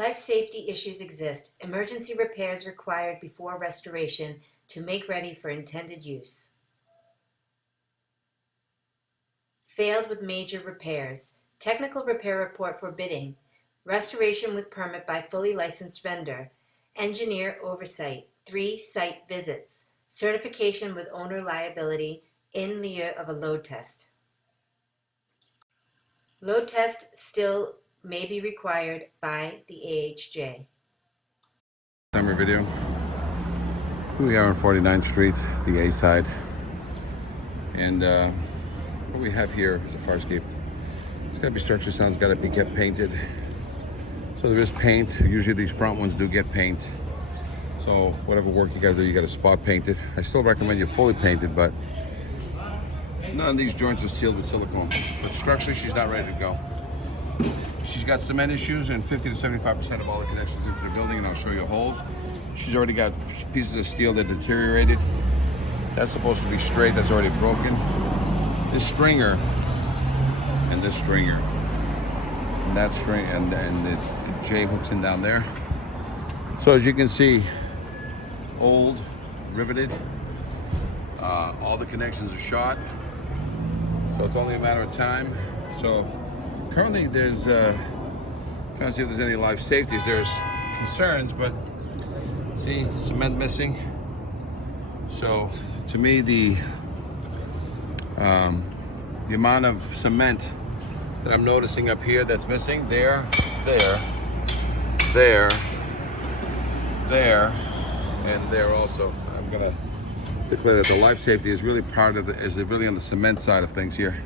Life safety issues exist. Emergency repairs required before restoration to make ready for intended use. Failed with major repairs. Technical repair report for bidding. Restoration with permit by fully licensed vendor. Engineer oversight. 3 site visits. Certification with owner liability in lieu of a load test. Load test still may be required by the AHJ. Summer video. Here we are on 49th Street, the A side. And what we have here is a fire escape. It's got to be structure sound, it's got to be get painted. So there is paint. Usually these front ones do get paint. So whatever work you got to do, you got to spot paint it. I still recommend you fully painted, but none of these joints are sealed with silicone. But structurally, she's not ready to go. She's got cement issues and 50 to 75% of all the connections into the building, and I'll show you holes. She's already got pieces of steel that deteriorated. That's supposed to be straight, that's already broken. This stringer and this stringer and that string and the J hooks in down there. So as you can see, old, riveted. All the connections are shot. So it's only a matter of time. So currently there's, trying to see if there's any life safeties. There's concerns, but see, cement missing. So to me, the amount of cement that I'm noticing up here that's missing, there, and there also. I'm gonna declare that the life safety is really part of is really on the cement side of things here.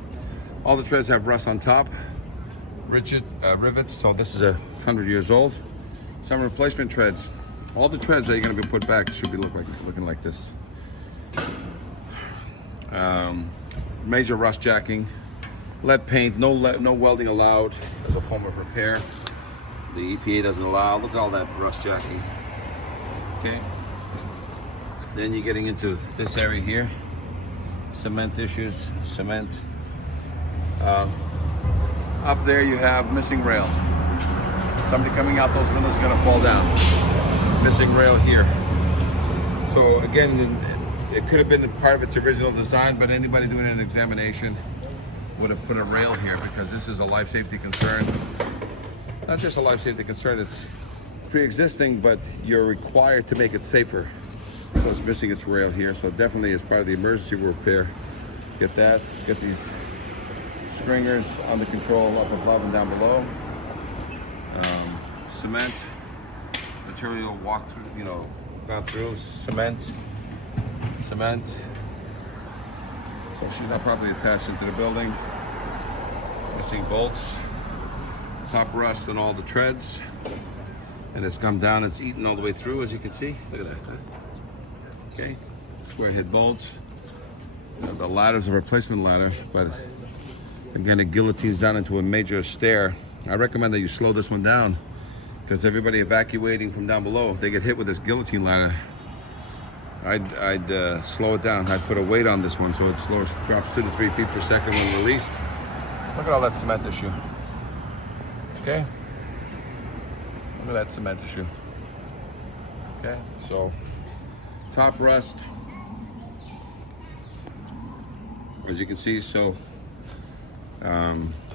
All the treads have rust on top, rivets, so this is 100 years old. Some replacement treads. All the treads that are gonna be put back should be looking like this. Major rust jacking, lead paint, no welding allowed as a form of repair. The EPA doesn't allow. Look at all that rust jacking. Okay. Then you're getting into this area here. Cement issues, cement. Up there you have missing rail. Somebody coming out those windows is gonna fall down. Missing rail here. So again, it could have been part of its original design, but anybody doing an examination would have put a rail here because this is a life safety concern. Not just a life safety concern, it's pre-existing, but you're required to make it safer. So it's missing its rail here, so definitely as part of the emergency repair. Let's get that. Let's get these stringers under control up above and down below. Cement, material walked through, gone through, cement. So she's not properly attached into the building. Missing bolts, top rust on all the treads, and it's come down, it's eaten all the way through, as you can see. Look at that. Okay, square head bolts. The ladder's a replacement ladder, but again, it guillotines down into a major stair. I recommend that you slow this one down because everybody evacuating from down below, they get hit with this guillotine ladder. I'd slow it down. I'd put a weight on this one so it drops 2 to 3 feet per second when released. Look at all that cement issue. Okay? Look at that cement issue. Okay, so top rust. As you can see, so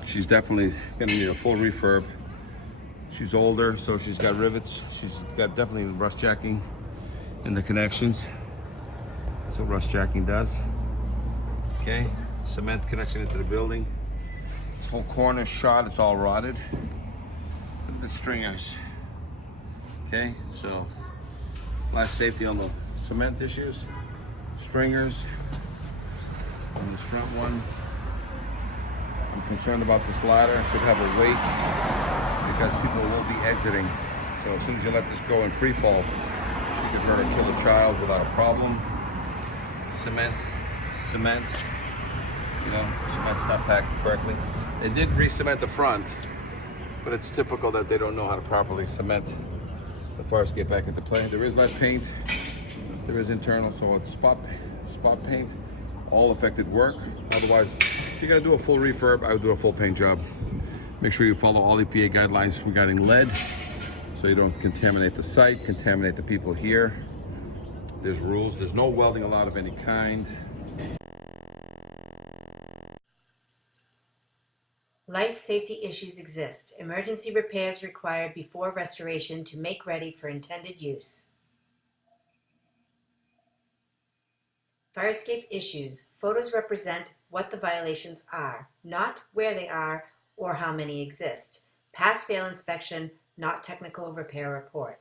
she's definitely gonna need a full refurb. She's older, so she's got rivets. She's got definitely rust jacking in the connections. That's what rust jacking does. Okay, cement connection into the building. This whole corner shot, it's all rotted. Look at the stringers. Okay, so life safety on the cement issues. Stringers on this front one. I'm concerned about this ladder. It should have a weight because people will be exiting. So as soon as you let this go in free fall, she could hurt or kill a child without a problem. Cement, cement's not packed correctly. They did re-cement the front, but it's typical that they don't know how to properly cement the fire escape back into play. There is lead paint, there is internal, so it's spot paint, all affected work. Otherwise, if you're gonna do a full refurb, I would do a full paint job. Make sure you follow all EPA guidelines regarding lead, so you don't contaminate the site, contaminate the people here. There's rules. There's no welding allowed of any kind. Life safety issues exist. Emergency repairs required before restoration to make ready for intended use. Fire escape issues. Photos represent what the violations are, not where they are or how many exist. Pass-fail inspection, not technical repair report.